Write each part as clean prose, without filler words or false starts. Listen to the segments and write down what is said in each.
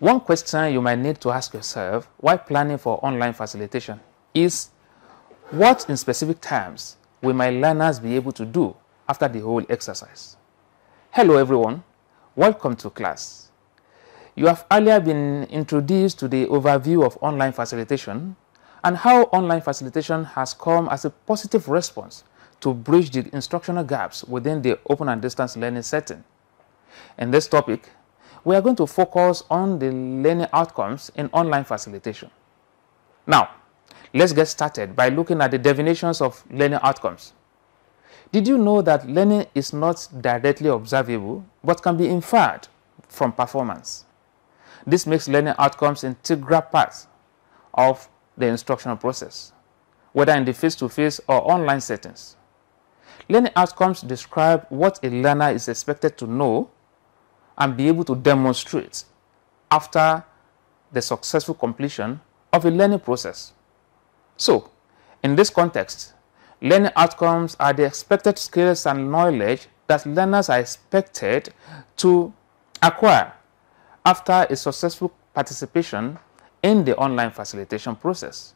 One question you might need to ask yourself while planning for online facilitation is, what in specific terms will my learners be able to do after the whole exercise? Hello everyone, welcome to class. You have earlier been introduced to the overview of online facilitation and how online facilitation has come as a positive response to bridge the instructional gaps within the open and distance learning setting. In this topic, we are going to focus on the learning outcomes in online facilitation. Now, let's get started by looking at the definitions of learning outcomes. Did you know that learning is not directly observable but can be inferred from performance? This makes learning outcomes integral parts of the instructional process, whether in the face-to-face or online settings. Learning outcomes describe what a learner is expected to know and be able to demonstrate after the successful completion of a learning process. So, in this context, learning outcomes are the expected skills and knowledge that learners are expected to acquire after a successful participation in the online facilitation process.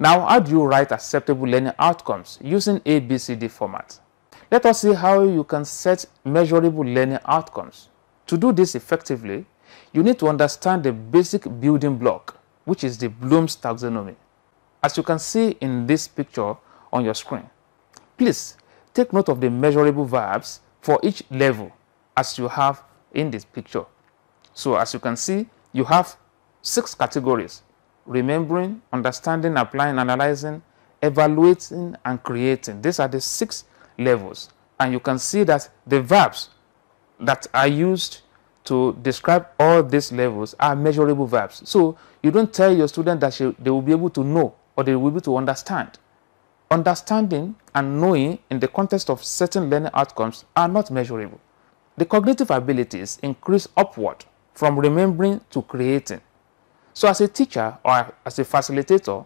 Now, how do you write acceptable learning outcomes using ABCD format? Let us see how you can set measurable learning outcomes. To do this effectively, you need to understand the basic building block, which is the Bloom's taxonomy. As you can see in this picture on your screen, please take note of the measurable verbs for each level as you have in this picture. So as you can see, you have 6 categories: remembering, understanding, applying, analyzing, evaluating, and creating. These are the 6 levels. And you can see that the verbs that are used to describe all these levels are measurable verbs. So you don't tell your student that they will be able to know or they will be able to understand. Understanding and knowing in the context of certain learning outcomes are not measurable. The cognitive abilities increase upward from remembering to creating. So as a teacher or as a facilitator,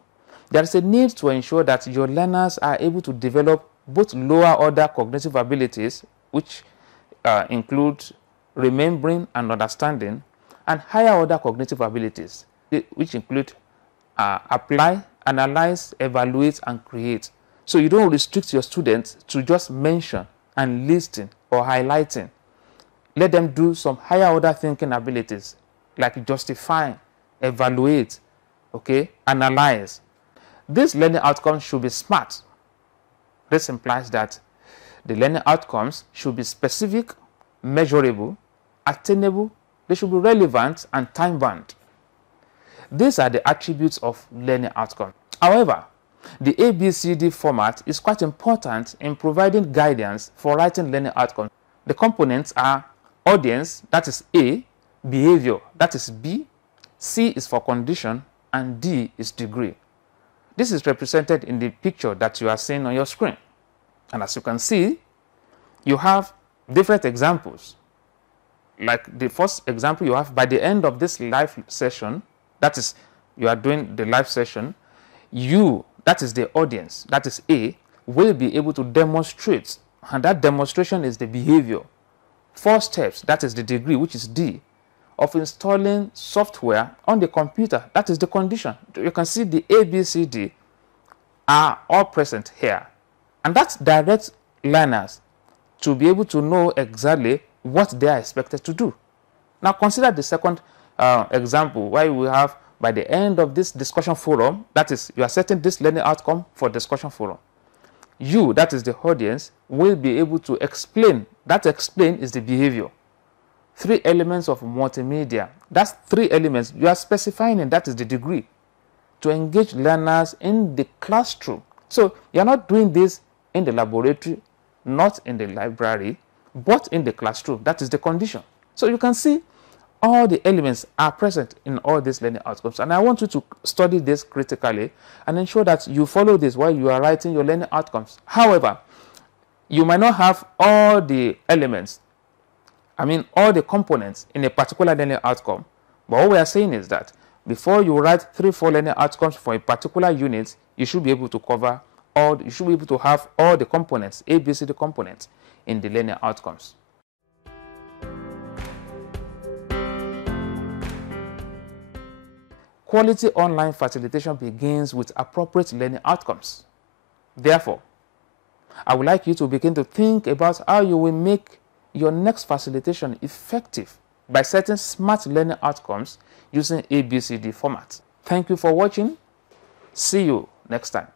there is a need to ensure that your learners are able to develop both lower order cognitive abilities, which include remembering and understanding, and higher order cognitive abilities, which include apply, analyze, evaluate, and create. So you don't restrict your students to just mention and listing or highlighting. Let them do some higher order thinking abilities like justify, evaluate, analyze. These learning outcomes should be SMART. This implies that the learning outcomes should be specific, measurable, attainable, they should be relevant, and time-bound. These are the attributes of learning outcomes. However, the ABCD format is quite important in providing guidance for writing learning outcomes. The components are audience, that is A, behavior, that is B, C is for condition, and D is degree. This is represented in the picture that you are seeing on your screen. And as you can see, you have different examples. Like the first example you have, by the end of this live session, that is, you are doing the live session, you, that is the audience, that is A, will be able to demonstrate, and that demonstration is the behavior. 4 steps, that is the degree, which is D, of installing software on the computer, that is the condition. You can see the A, B, C, D are all present here. And that directs learners to be able to know exactly what they are expected to do. Now consider the second example, where we have, by the end of this discussion forum, that is, you are setting this learning outcome for discussion forum. You, that is the audience, will be able to explain. That explain is the behavior. 3 elements of multimedia. That's 3 elements you are specifying, and that is the degree. To engage learners in the classroom. So you are not doing this in the laboratory, not in the library, but in the classroom. That is the condition. So you can see all the elements are present in all these learning outcomes. And I want you to study this critically and ensure that you follow this while you are writing your learning outcomes. However, you might not have all the elements, all the components in a particular learning outcome. But what we are saying is that before you write 3-4 learning outcomes for a particular unit, you should be able to cover all, you should be able to have all the components, ABCD components in the learning outcomes. Quality online facilitation begins with appropriate learning outcomes. Therefore, I would like you to begin to think about how you will make your next facilitation effective by setting smart learning outcomes using ABCD format. Thank you for watching. See you next time.